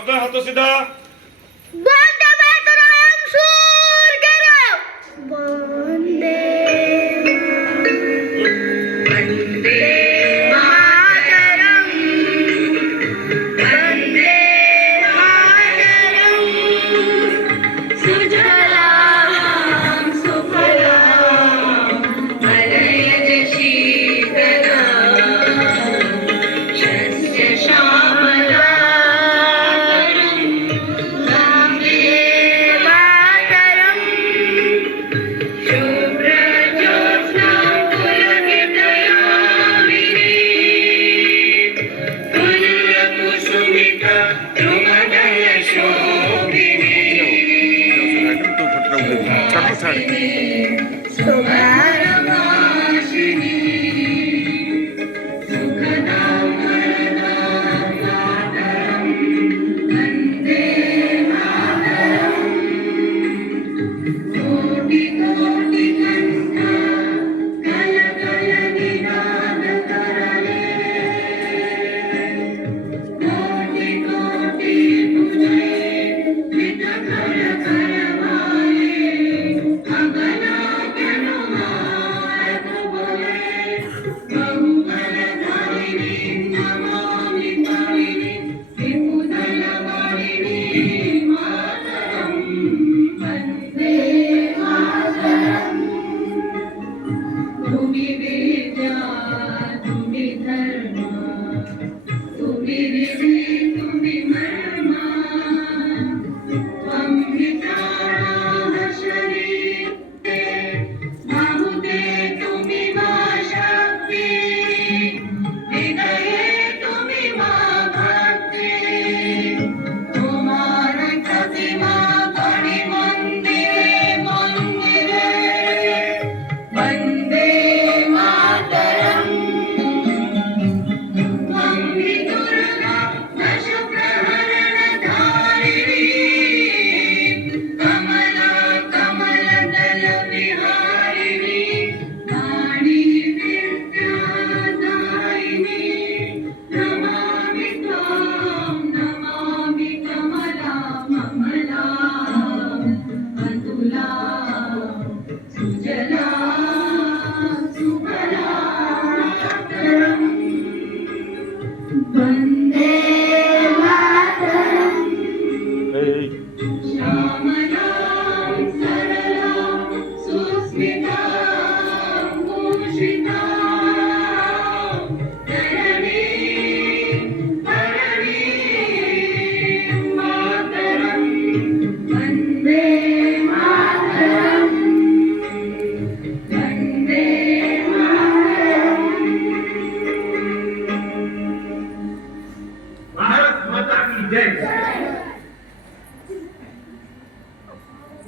अपना हाथों सीधा। वंदे मातरम सुर करो। वंदे वंदे मातरम वंदे मातरम सुजलाम सुफलाम मलयज शीतलाम शस्य श्यामलां वन्दे मातरं शुभ्रज्योत्स्नां पुलकितयामिनीं पुण्यकुसुमिता द्रुमदलशोभिनीं सुभाषिणी सुखदां वरदां मातरं वन्दे मातरं कोटि कोटि कण्ठा कल कल निनाद करले कोटि कोटि पूजे विद कर करवाले अगला जनुमात बोले बहुबलधारिणी नमामि तारिणी विपुदलवारिणी मातरं वन्दे मातरं तुम्हि विद्या तुम्हि धर्म तुम्हि विधि तुम्हि मर्मा त्वं हि प्राणाः शरीरे बाहुते तुम्हि मा शक्ति हृदये तुम्हि मा भक्ति তোমার প্রতিমা করি মন্দিরে মন্দিরে বন্দে মাতরম ত্বং হি দুর্গা দশ প্রহরণ ধারিণী কমলা কমল দল বিহারিণী वाणी विद्यादायिनी नमामि त्वां नमामि कमला ममला अतुला सुजला सुफला मातरं वन्दे मातरं श्यामलां सरलां सुस्मितां भूषितां धरणीं धरणीं मातरं वन्दे मातरं वन्दे मातरं। भारत माता की जय।